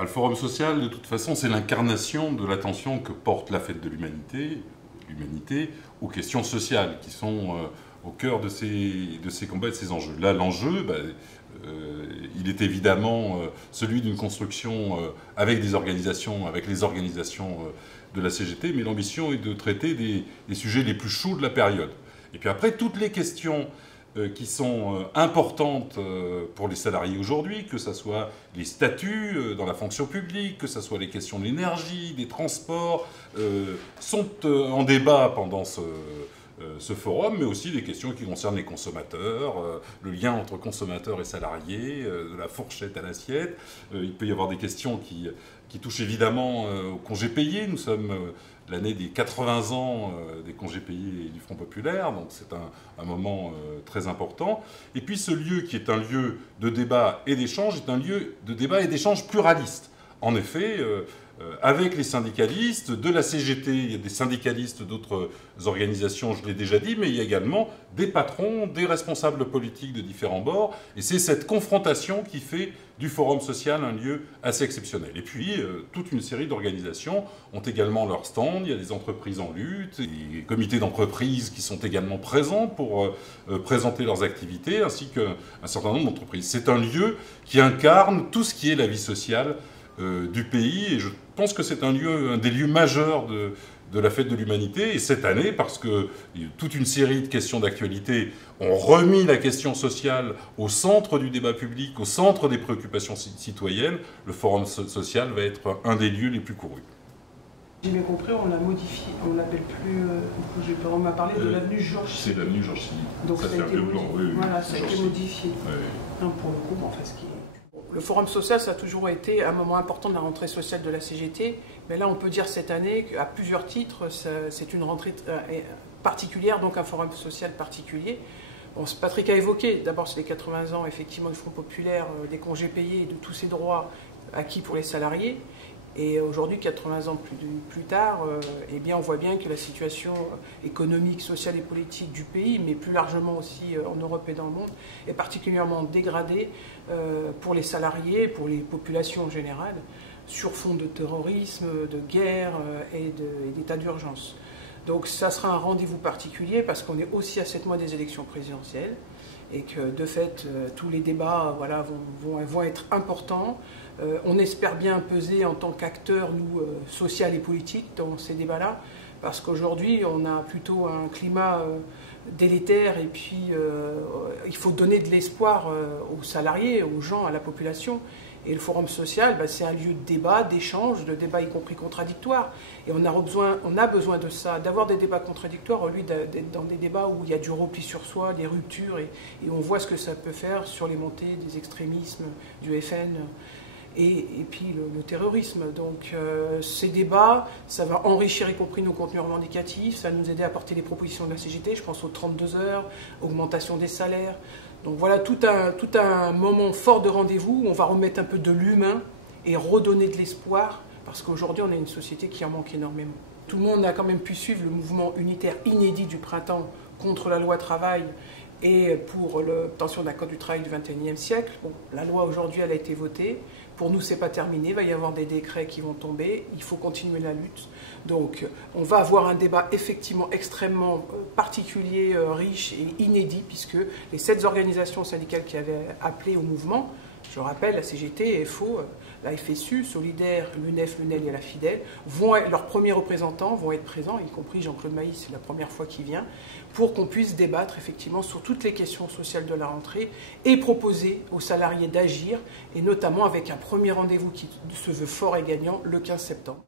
Le Forum social, de toute façon, c'est l'incarnation de l'attention que porte la fête de l'humanité aux questions sociales qui sont au cœur de ces combats et de ces enjeux. Là, l'enjeu, il est évidemment celui d'une construction avec les organisations de la CGT, mais l'ambition est de traiter des sujets les plus chauds de la période. Et puis après, toutes les questions qui sont importantes pour les salariés aujourd'hui, que ce soit les statuts dans la fonction publique, que ce soit les questions de l'énergie, des transports, sont en débat pendant ce forum, mais aussi des questions qui concernent les consommateurs, le lien entre consommateurs et salariés, de la fourchette à l'assiette. Il peut y avoir des questions qui touchent évidemment aux congés payés. Nous sommes l'année des 80 ans des congés payés du Front populaire, donc c'est un moment très important. Et puis ce lieu qui est un lieu de débat et d'échange est un lieu de débat et d'échange pluraliste. En effet, avec les syndicalistes de la CGT, il y a des syndicalistes d'autres organisations, je l'ai déjà dit, mais il y a également des patrons, des responsables politiques de différents bords, et c'est cette confrontation qui fait du Forum social un lieu assez exceptionnel. Et puis, toute une série d'organisations ont également leur stand, il y a des entreprises en lutte, des comités d'entreprise qui sont également présents pour présenter leurs activités, ainsi qu'un certain nombre d'entreprises. C'est un lieu qui incarne tout ce qui est la vie sociale du pays, et je pense que c'est un des lieux majeurs de la fête de l'humanité. Et cette année, parce que toute une série de questions d'actualité ont remis la question sociale au centre du débat public, au centre des préoccupations citoyennes, le Forum social va être un des lieux les plus courus. J'ai bien compris, on l'a modifié, on l'appelle plus, on m'a parlé de l'avenue Georges Sily. C'est l'avenue Georges Sily. Donc ça a été modifié. Voilà, ça a été modifié. Oui. Pour le coup, en fait, le Forum social, ça a toujours été un moment important de la rentrée sociale de la CGT. Mais là, on peut dire cette année qu'à plusieurs titres, c'est une rentrée particulière, donc un Forum social particulier. Bon, Patrick a évoqué, d'abord, c'est les 80 ans, effectivement, du Front populaire, des congés payés et de tous ces droits acquis pour les salariés. Et aujourd'hui, 80 ans plus tard, eh bien, on voit bien que la situation économique, sociale et politique du pays, mais plus largement aussi en Europe et dans le monde, est particulièrement dégradée pour les salariés, pour les populations en général, sur fond de terrorisme, de guerre et d'état d'urgence. Donc ça sera un rendez-vous particulier parce qu'on est aussi à 7 mois des élections présidentielles et que de fait tous les débats vont être importants. On espère bien peser en tant qu'acteurs, nous, social et politique, dans ces débats-là, parce qu'aujourd'hui on a plutôt un climat délétère et puis il faut donner de l'espoir aux salariés, aux gens, à la population. Et le Forum social, c'est un lieu de débat, d'échange, de débat y compris contradictoire. Et on a besoin de ça, d'avoir des débats contradictoires au lieu d'être dans des débats où il y a du repli sur soi, des ruptures, et on voit ce que ça peut faire sur les montées des extrémismes, du FN et puis le terrorisme. Donc ces débats, ça va enrichir y compris nos contenus revendicatifs, ça va nous aider à porter les propositions de la CGT, je pense aux 32 heures, augmentation des salaires. Donc voilà tout un moment fort de rendez-vous où on va remettre un peu de l'humain et redonner de l'espoir, parce qu'aujourd'hui on a une société qui en manque énormément. Tout le monde a quand même pu suivre le mouvement unitaire inédit du printemps contre la loi travail et pour l'obtention d'un code du travail du XXIe siècle. Bon, la loi aujourd'hui elle a été votée, pour nous c'est pas terminé, il va y avoir des décrets qui vont tomber, il faut continuer la lutte. Donc on va avoir un débat effectivement extrêmement particulier, riche et inédit, puisque les 7 organisations syndicales qui avaient appelé au mouvement, je rappelle, la CGT, FO, la FSU, Solidaire, l'UNEF, l'UNEL et la FIDEL, leurs premiers représentants vont être présents, y compris Jean-Claude Mailly, c'est la première fois qu'il vient, pour qu'on puisse débattre effectivement sur toutes les questions sociales de la rentrée et proposer aux salariés d'agir, et notamment avec un premier rendez-vous qui se veut fort et gagnant le 15 septembre.